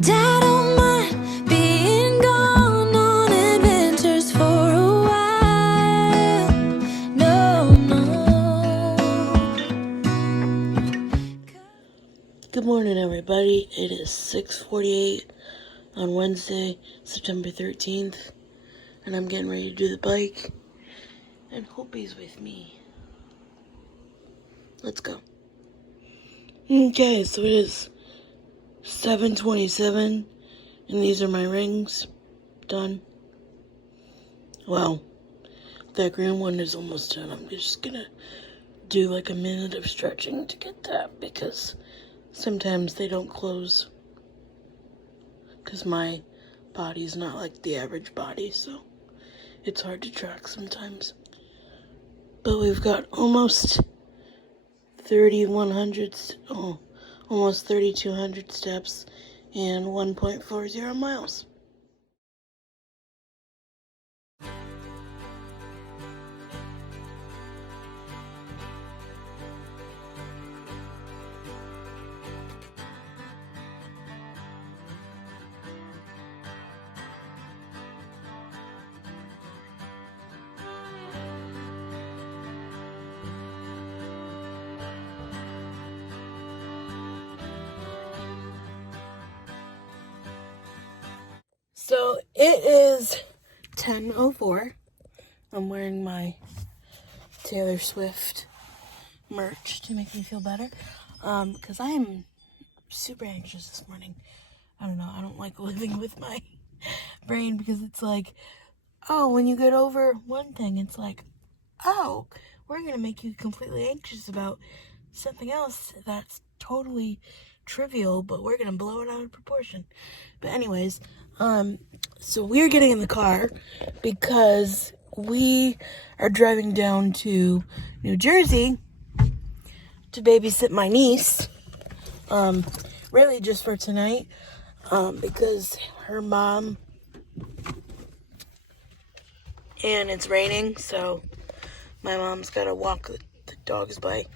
I don't mind being gone on adventures for a while. No, no. Good morning, everybody. It is 6:48 on Wednesday, September 13th, and I'm getting ready to do the bike, and Hoopy's with me. Let's go. Okay, so it is 7:27, and these are my rings. Done. Well, that green one is almost done. I'm just gonna do like a minute of stretching to get that, because sometimes they don't close, because my body's not like the average body, so it's hard to track sometimes. But we've got almost 3,100, almost 3,200 steps and 1.40 miles. So it is 10:04. I'm wearing my Taylor Swift merch to make me feel better, because I am super anxious this morning. I don't know, I don't like living with my brain, because it's like, oh, when you get over one thing, it's like, oh, we're gonna make you completely anxious about something else that's totally trivial, but we're gonna blow it out of proportion. But anyways, so we're getting in the car because we are driving down to New Jersey to babysit my niece, really just for tonight, because her mom, and it's raining, so my mom's gotta walk the dogs by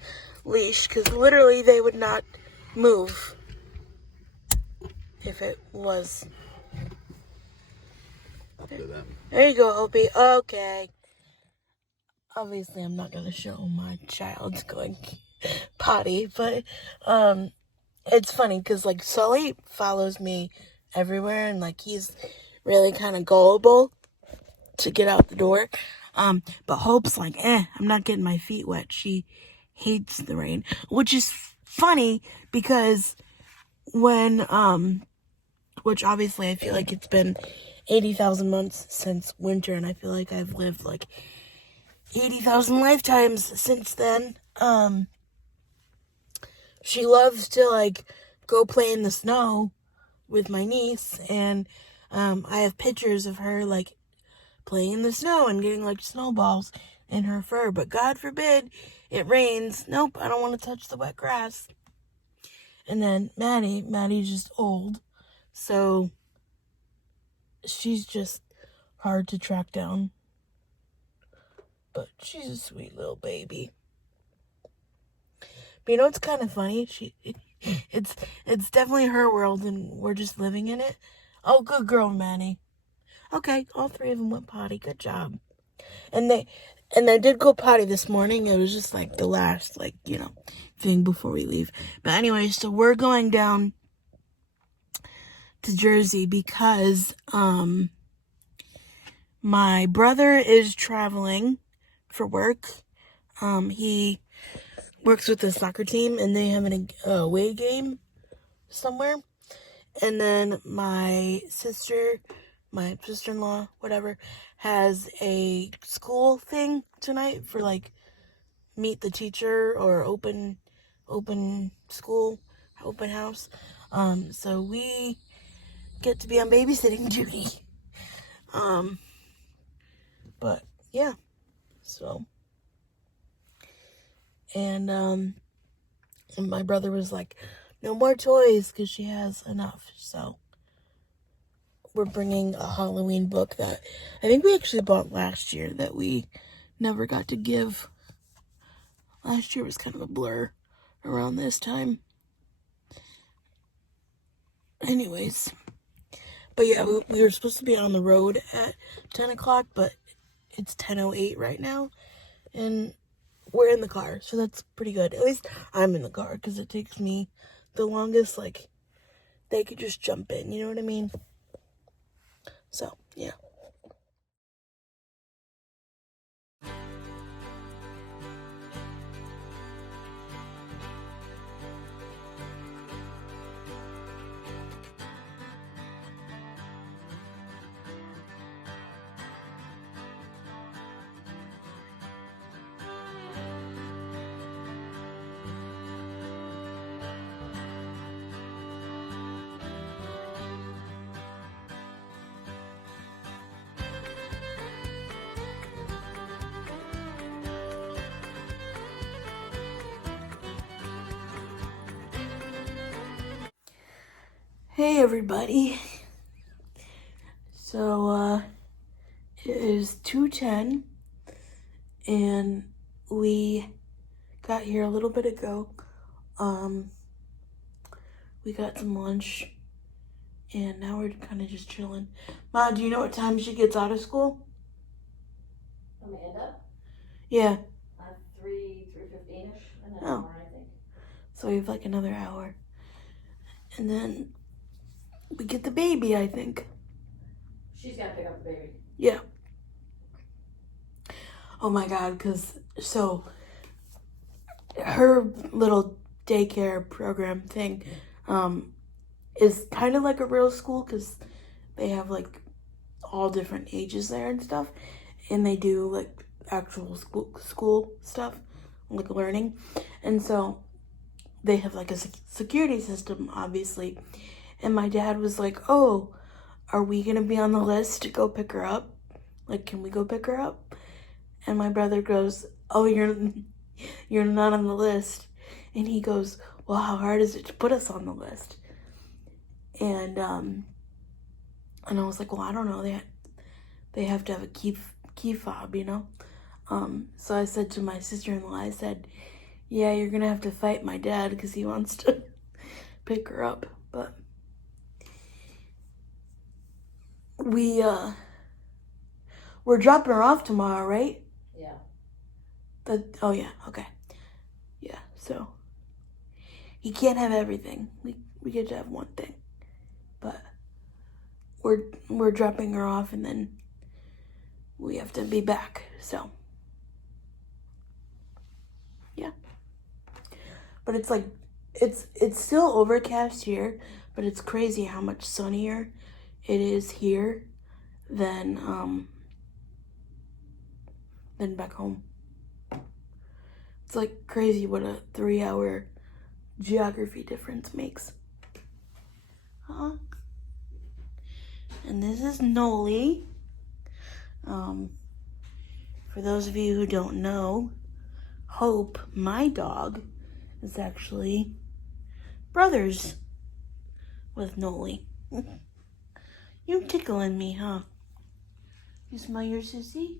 leash, because literally they would not move if it was. There you go, Opie. Okay. Obviously, I'm not gonna show my child's going potty, but it's funny because like Sully follows me everywhere, and like he's really kind of gullible to get out the door. But Hope's like, I'm not getting my feet wet. She hates the rain, which is funny because which obviously I feel like it's been 80,000 months since winter, and I feel like I've lived like 80,000 lifetimes since then. She loves to like go play in the snow with my niece, and I have pictures of her like playing in the snow and getting like snowballs in her fur. But God forbid it rains. Nope, I don't want to touch the wet grass. And then Maddie's just old, so she's just hard to track down. But she's a sweet little baby. But you know what's kind of funny? It's definitely her world, and we're just living in it. Oh, good girl, Maddie. Okay, all three of them went potty. Good job. And they did go potty this morning. It was just like the last, like, thing before we leave. But anyway, so we're going down to Jersey because my brother is traveling for work. He works with the soccer team, and they have an away game somewhere. And then my sister-in-law, whatever, has a school thing tonight for like meet the teacher or open school, open house. So we get to be on babysitting duty. But yeah, so, and my brother was like, no more toys, because she has enough. So we're bringing a Halloween book that I think we actually bought last year that we never got to give. Last year was kind of a blur around this time. anyways, but yeah, we were supposed to be on the road at 10 o'clock, but it's 10:08 right now, and we're in the car, so that's pretty good. At least I'm in the car, because it takes me the longest. Like, they could just jump in, you know what I mean? So, yeah. Hey everybody. So it is 2:10 and we got here a little bit ago. We got some lunch and now we're kind of just chilling. Ma, do you know what time she gets out of school? Amanda? Yeah. 3:15ish, and then an Oh. hour, I think. So we have like another hour. And then we get the baby, I think. She's got to pick up the baby. Yeah. Oh my God, so her little daycare program thing is kind of like a real school, because they have like all different ages there and stuff, and they do like actual school stuff, like learning. And so they have like a security system, obviously. And my dad was like, oh, are we gonna be on the list to go pick her up? Like, can we go pick her up? And my brother goes, oh, you're not on the list. And he goes, well, how hard is it to put us on the list? And I was like, well, I don't know. They have to have a key fob, you know? So I said to my sister-in-law, I said, yeah, you're gonna have to fight my dad because he wants to pick her up. But we're dropping her off tomorrow, right? Yeah. Oh yeah, okay. Yeah, so he can't have everything. We get to have one thing. But we're dropping her off and then we have to be back. So yeah. But it's like it's still overcast here, but it's crazy how much sunnier it is here than back home. It's like crazy what a 3-hour geography difference makes. And this is Noli. For those of you who don't know, Hope, my dog, is actually brothers with Noli. You tickling me, huh? You smell your sissy?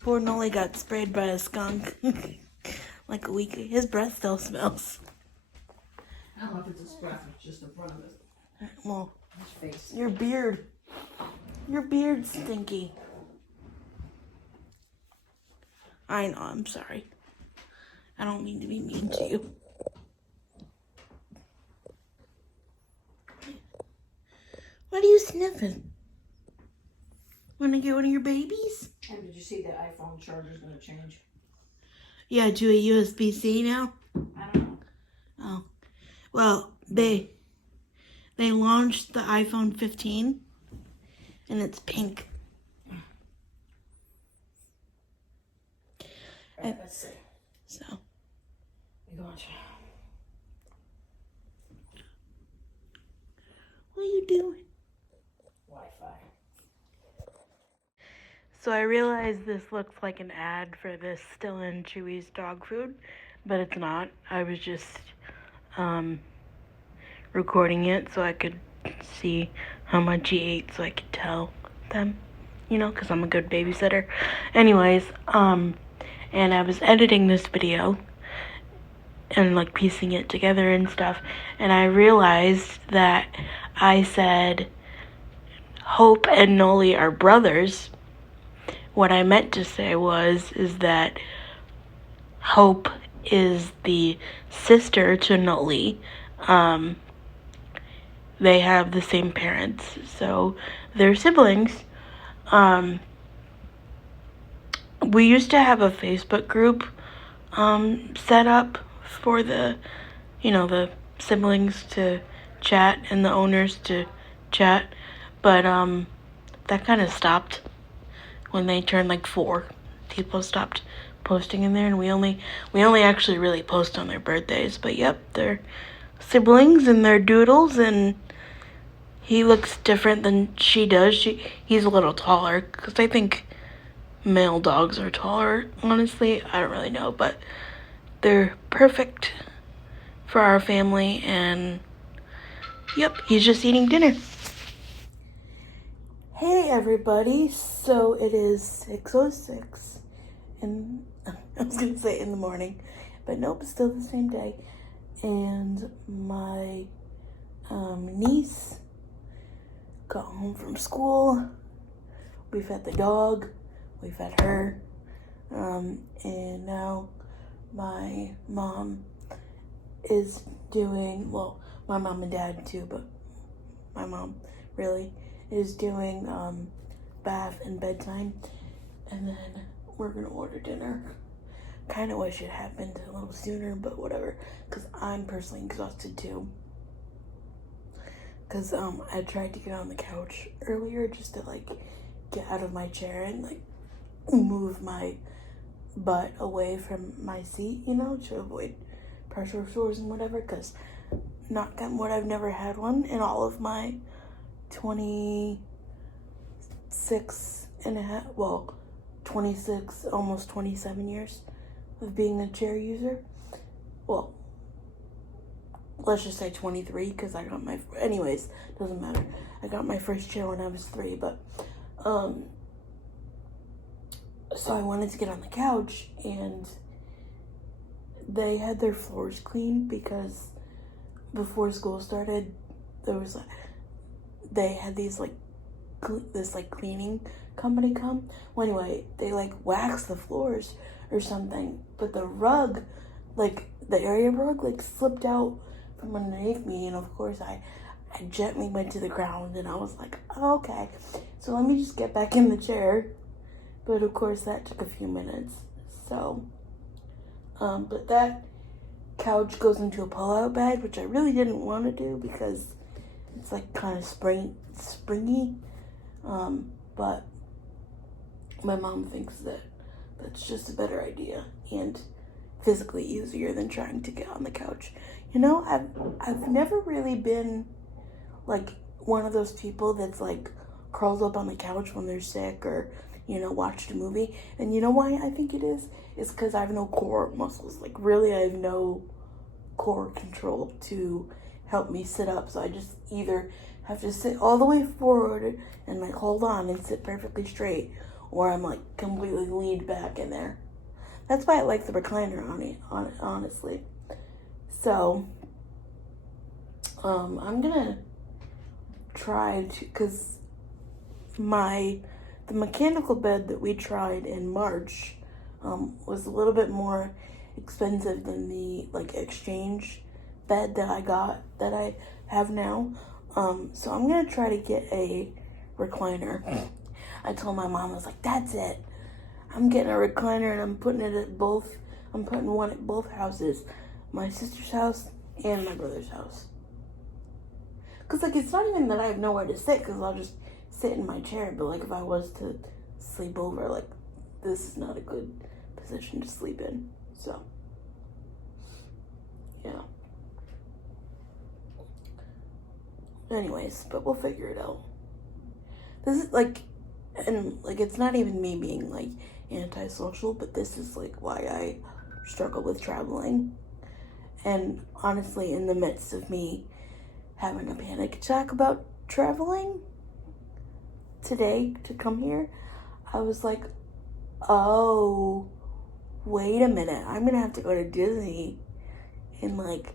Poor Noli got sprayed by a skunk like a week. His breath still smells. I don't know if it's a breath, it's just the front of it. Well, His face. your beard's stinky. I know, I'm sorry. I don't mean to be mean to you. What are you sniffing? Wanna get one of your babies? And did you see the iPhone charger's going to change? Yeah, to a USB-C now? I don't know. Oh. Well, they launched the iPhone 15 and it's pink. Right, let's see. So, You're going to... what are you doing? Wi-Fi. So I realize this looks like an ad for this Still and Chewy's dog food, but it's not. I was just recording it so I could see how much he ate so I could tell them, you know, because I'm a good babysitter. Anyways, and I was editing this video and like piecing it together and stuff, and I realized that I said Hope and Noli are brothers. What I meant to say is that Hope is the sister to Noli. They have the same parents, so they're siblings. We used to have a Facebook group set up for the siblings to chat and the owners to chat, but that kind of stopped when they turned like 4. People stopped posting in there, and we only actually really post on their birthdays. But yep, they're siblings and they're doodles, and he looks different than she does. He's a little taller, because I think male dogs are taller, honestly. I don't really know, but they're perfect for our family, and yep, he's just eating dinner. Hey everybody, so it is 6:06, and I was gonna say in the morning, but nope, it's still the same day, and my niece got home from school. We fed the dog, we fed her, and now my mom is doing, well, my mom and dad too, but my mom really is doing bath and bedtime, and then we're gonna order dinner. Kind of wish it happened a little sooner, but whatever, because I'm personally exhausted too. Because I tried to get on the couch earlier just to like get out of my chair and like move my butt away from my seat, to avoid pressure sores and whatever, because knock on wood, I've never had one in all of my 26, almost 27 years of being a chair user. Well, let's just say 23, because anyways, doesn't matter. I got my first chair when I was 3, but, so I wanted to get on the couch, and they had their floors cleaned, because before school started, they had this cleaning company come. Well, anyway, they waxed the floors or something, but the rug, the area rug, slipped out from underneath me, and of course I gently went to the ground, and I was like, oh, okay, so let me just get back in the chair. But of course that took a few minutes. So, but that couch goes into a pull-out bag, which I really didn't want to do because it's kind of springy. But my mom thinks that that's just a better idea and physically easier than trying to get on the couch. I've never really been one of those people that's curls up on the couch when they're sick or watched a movie. And you know why I think it is? It's because I have no core muscles. Really, I have no core control to help me sit up. So I just either have to sit all the way forward and hold on and sit perfectly straight, or I'm completely leaned back in there. That's why I like the recliner honestly. So, I'm gonna try to, because the mechanical bed that we tried in March was a little bit more expensive than the exchange bed that I have now. So I'm gonna try to get a recliner. I told my mom, I was like, that's it. I'm getting a recliner, and I'm putting one at both houses, my sister's house and my brother's house. Cause it's not even that I have nowhere to sit, cause I'll just sit in my chair. But if I was to sleep over, this is not a good position to sleep in. So, yeah. Anyways, but we'll figure it out. This is and it's not even me being antisocial, but this is why I struggle with traveling. And honestly, in the midst of me having a panic attack about traveling today to come here, I was like, oh, wait a minute, I'm gonna have to go to Disney in like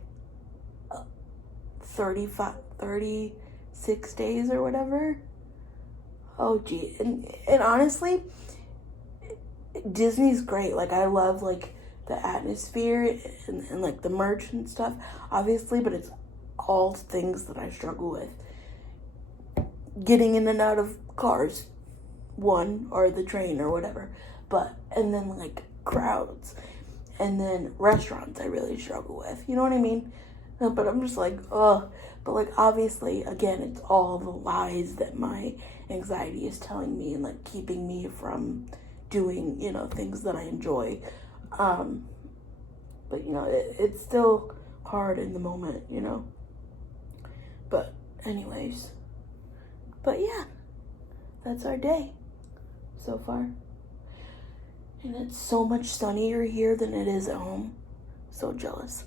36 days or whatever. Oh gee, and honestly, Disney's great. Like, I love like the atmosphere and like the merch and stuff, obviously, but it's all things that I struggle with. Getting in and out of cars, one, or the train or whatever, and then like crowds, and then restaurants I really struggle with, you know what I mean? But I'm just like, ugh. But like, obviously, again, it's all the lies that my anxiety is telling me and like keeping me from doing, you know, things that I enjoy. But you know, it's still hard in the moment, you know. But anyways, but yeah, that's our day so far. And it's so much sunnier here than it is at home. So jealous.